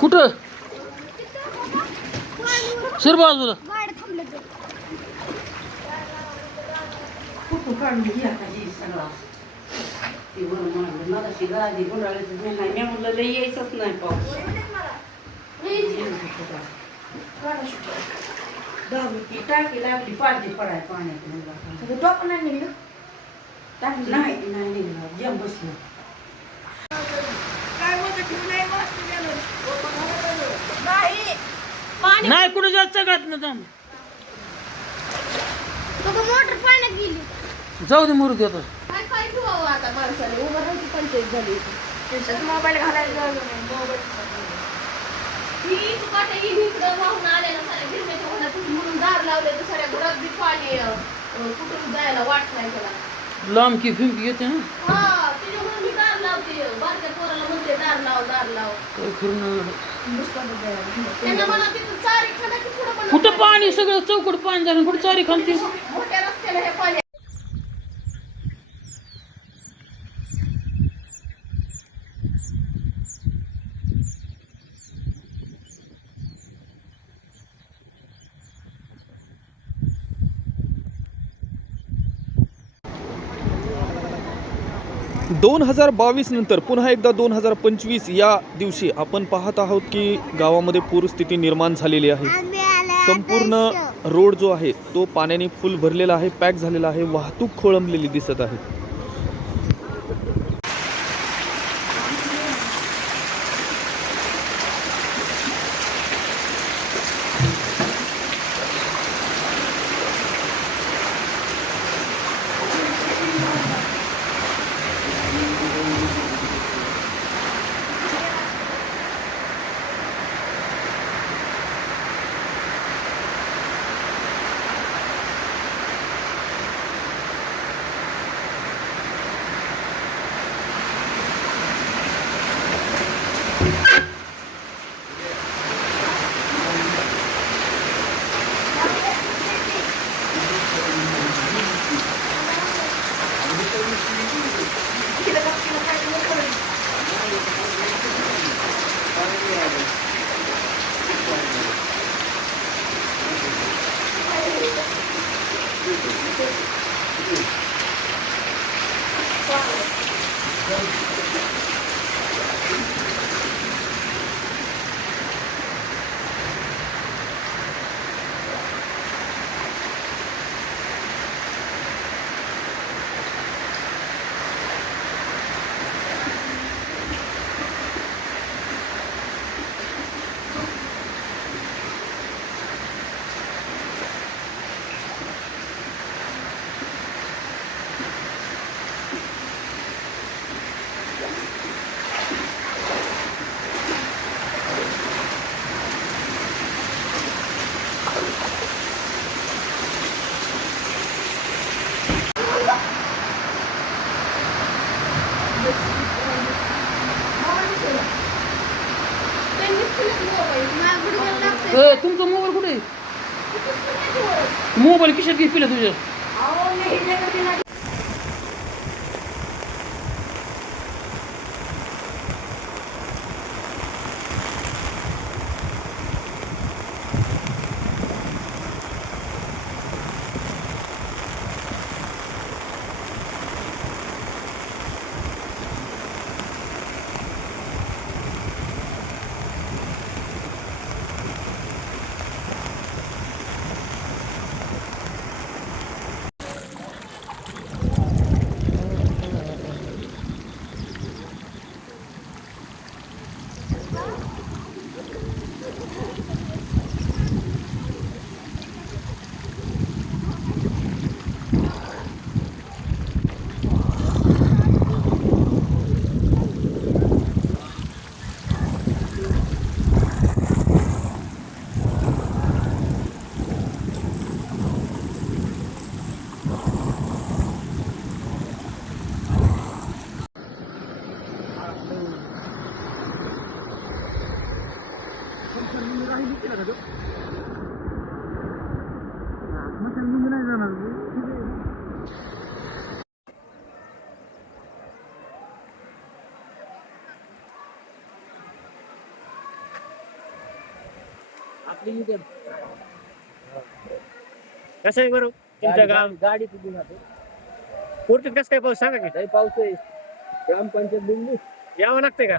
कुठं? सर बाजूला. नाही मी म्हणलं लई यायचंच नाही पाऊस टाकी लागली पाठी पडाय पाण्यात टाकली नाही नाही निघलं जम बसलं. नाही कुठं जास्त सगळ्यात ना जाऊन मोटर पाण्यात गेली. जाऊ दे मरू दे आता काय काय ठेवावं आता माणसाने उभं राहायची पंचायत झाली त्याच्यात मोबाईल घालायला जागा नाही मोबाईल ही तुकाटा ही इकडं वाहून आलेला साऱ्या गिरण्याच्या होण्यातून म्हणून दार लावले तर साऱ्या घरात बी पाणी अं, कुठून जायला वाट नाही त्याला. लांब की फिमकी येते ना? हा त्याच्यामुळे मी दार लावते. बारक्या पोराला म्हणते दार लाव दार लाव. काय खरं नाही. त्यांना म्हणा तिथं चारी खडा की पुढं म्हणा कुठं पाणी? सगळं चौकट पाणी झालं कुठं चारी खालती मोठ्या रस्त्याला हे पाणी दोन हजार बावीस नंतर पुन्हा एकदा दोन हजार पंचवीस या दिवशी आपण पाहत आहोत की गावामध्ये पूरस्थिती निर्माण झालेली आहे. संपूर्ण रोड जो आहे तो पाण्याने फुल भरलेला आहे पॅक झालेला आहे वाहतूक खोळंबलेली दिसत आहे. तुमचा मोबाईल कुठे आहे? मोबाईल किशात घे पिला तुझ्या कसं आहे बरं? तुमच्या गाव? गाडी कुठे जाते कोर्टात कसं काय पाऊस? सांगा की. काही पाऊस आहे. ग्रामपंचायत दिल्ली. यावं लागतंय का?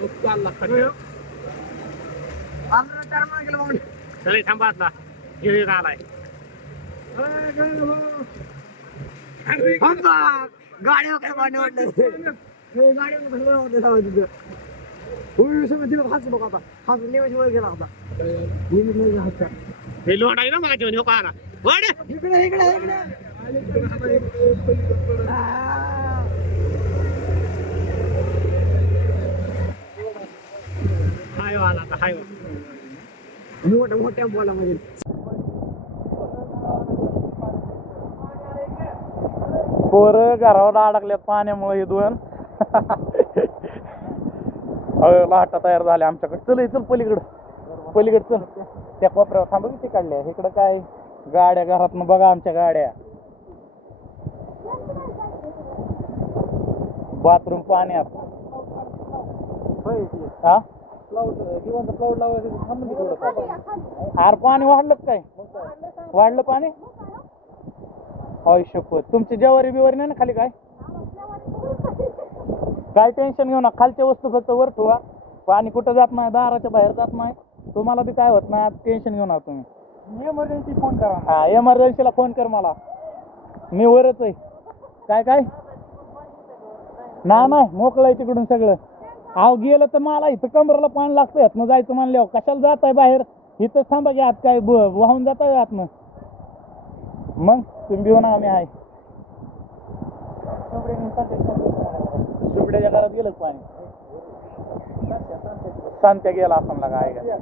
चालला थांबा आता गिरीत आलाय गाड्या काय पाणी वाटलं गाड्या वाटलं तिथं हे लोड आहे ना मला जेवण हो का ना इकडे इकडे इकडे हाय वाला आता हाय मोठ्या मोठ्या बोलामध्ये. पोरं घरावर अडकल्यात पाण्यामुळे हे दोन. लाटा तयार झाल्या आमच्याकडे. चल चल पलीकडं. पलीकडे चल. त्या कोपऱ्यावर थांबा किती काढल्या इकडं काय? गाड्या घरात बघा आमच्या गाड्या. बाथरूम पाण्यात. हा? आर पाणी वाढलं काय? वाढलं पाणी? आयुष्यपत तुमची जेवारी बिवारी नाही ना खाली काय? काय टेन्शन घेऊ नका. खालच्या वस्तू फक्त वर ठेवा. पाणी कुठं जात नाही दाराच्या बाहेर जात नाही. तुम्हाला बी काय होत नाही टेन्शन घेऊ नका तुम्ही. एमर्जन्सी फोन करा हा एमर्जन्सीला फोन कर मला. मी वरच आहे. काय काय? ना नाही मोकळं आहे तिकडून सगळं. आव गेलं तर मला इथं कमराला पाणी लागतं यातनं जायचं म्हणल्यावर कशाला जात आहे बाहेर? इथं थांबा की आत काय वाहून जात आहे यातनं मग तुम्ही भिवून आम्ही आहे. सुबड्याच्या घरात गेलं पाणी. सांत्या गेला असं लागा आहे का?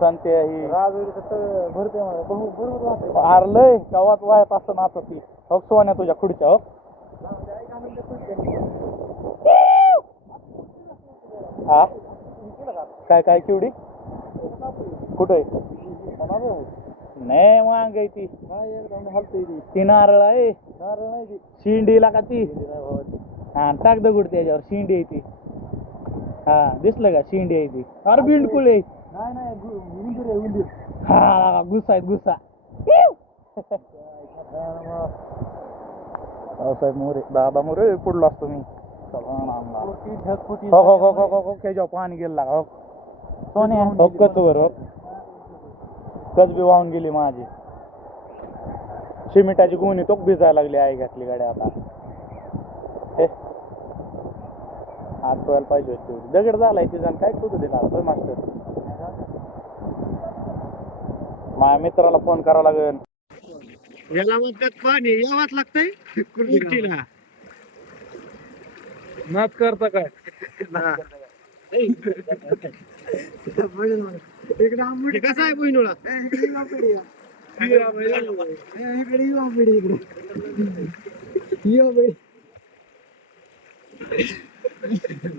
सांत्या ही. भरते आरलंय गावात वाहत असं आता ती. हो सोन्या तुझ्या खुडच्या हो. हा? काय काय केवढी? कुठं आहे? नाही वांग आहे ती. ती. नारळ आहे. शिंडीला का ती. हा टाक दगड त्याच्यावर शिंडी आहे ती. हा दिसलं का? शिंडी आहे ती. अरे बिंडकुळ आहे. हा गुस्सा आहेत गुस्सा. साहेब मोरे दादा मोरे पुढला असतो मी. हो हो हो. हो हो हो पाणी गेलं लागा हो. सोन्या हो कच वर हो कच बी वाहून गेली माझी. सिमेंटाची गुणी तो भिजायला लागली आई घातली गाडी आता. हे. हात धुवायला पाहिजे होती तेवढी. दगड झालाय तिचा काय शोधू देणार होय मास्टर? माझ्या मित्राला फोन करावा लागेल. याला म्हणतात पाणी यावाच लागतंय. कुर्तीला नाच करता काय? इकडे आंबोडी कसं आहे बहिणूला? इकडे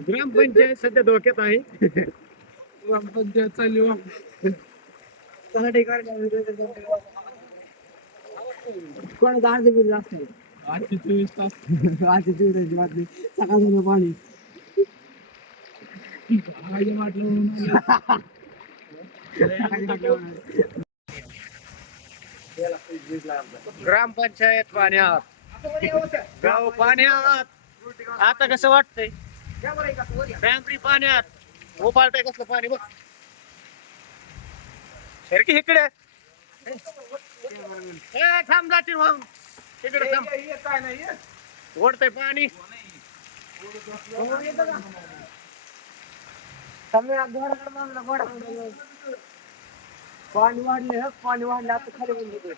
ग्रामपंचायत सध्या धोक्यात आहे. ग्रामपंचायत चालली त्यासाठी काय कोणाचं अर्ध बिल जास्त आजची चोवीस तास. बातमी. सकाळ झालं पाणी. ग्रामपंचायत पाण्यात. गाव पाण्यात. आता कसं वाटतंय? डॅम्परी पाण्यात. ओपाळतंय कसलं पाणी बघ. सारखी इकडे. ए, थांब जातील तिकडे थांब ओढतंय पाणी। पाणी वाढले पाणी वाढले आता खाली बंद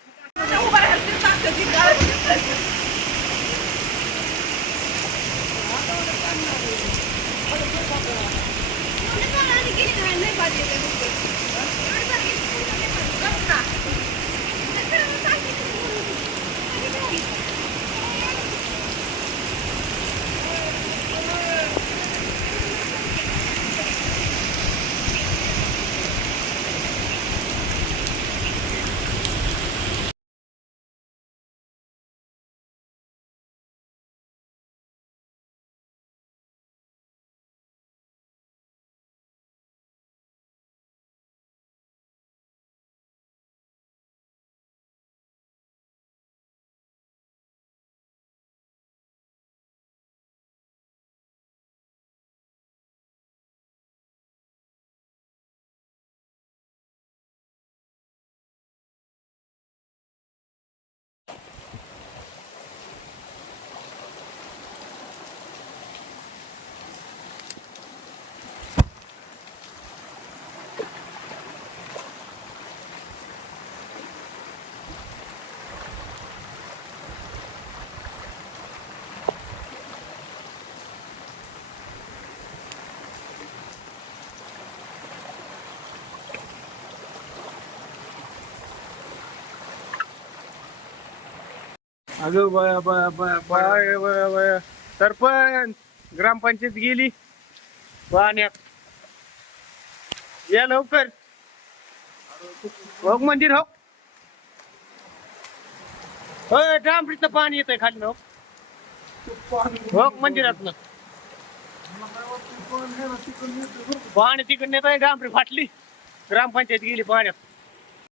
अगं बया बया बया बया बया बया. सरपंच ग्रामपंचायत गेली. पाण्यात. या लवकर. हो मंदिर हो. होय डांबरीचं पाणी येतंय खाली हो. हो मंदिरातनं. पाणी तिकडून येत आहे डांबरी फाटली. ग्रामपंचायत गेली पाण्यात.